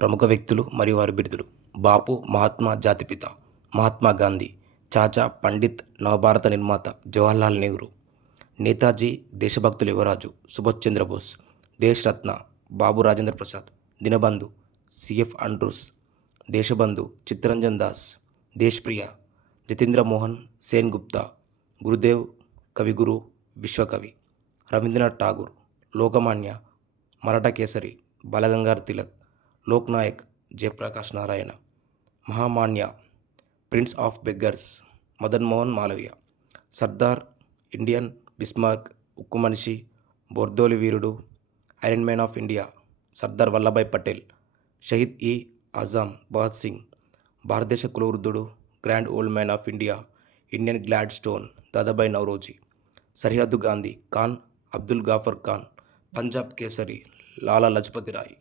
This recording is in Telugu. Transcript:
ప్రముఖ వ్యక్తులు మరియు వారి బిరుదులు. బాపు మహాత్మా జాతిపిత మహాత్మా గాంధీ చాచా పండిత్ నవభారత నిర్మాత జవహర్లాల్ నెహ్రూ. నేతాజీ దేశభక్తుల యువరాజు Subhash Chandrabose Deshratna Babu Rajendra Prasad. Deenabandhu CF Andrews. Deshbandhu Chittaranjan Das. Deshpriya Jatindra Mohan Sen Gupta. Gurudev Kaviguru Vishwakavi. Rabindranath Tagore. Lokmanya Maratha Kesari Balgangadhar Tilak. Loknayak Jayaprakash Narayan Mahamana prince of beggars Madan Mohan Malaviya Sardar Indian Bismarck ఉక్కు మనిషి బోర్దోలి వీరుడు iron man of India Sardar Vallabhbhai Patel Shaheed e Azam Bhagat Singh భారతదేశ కులవృద్ధుడు grand old man of India Indian Gladstone Dadabhai Naoroji సరిహద్దు గాంధీ ఖాన్ అబ్దుల్ గాఫర్ ఖాన్ పంజాబ్ కేసరి లాలా లజపతి రాయ్.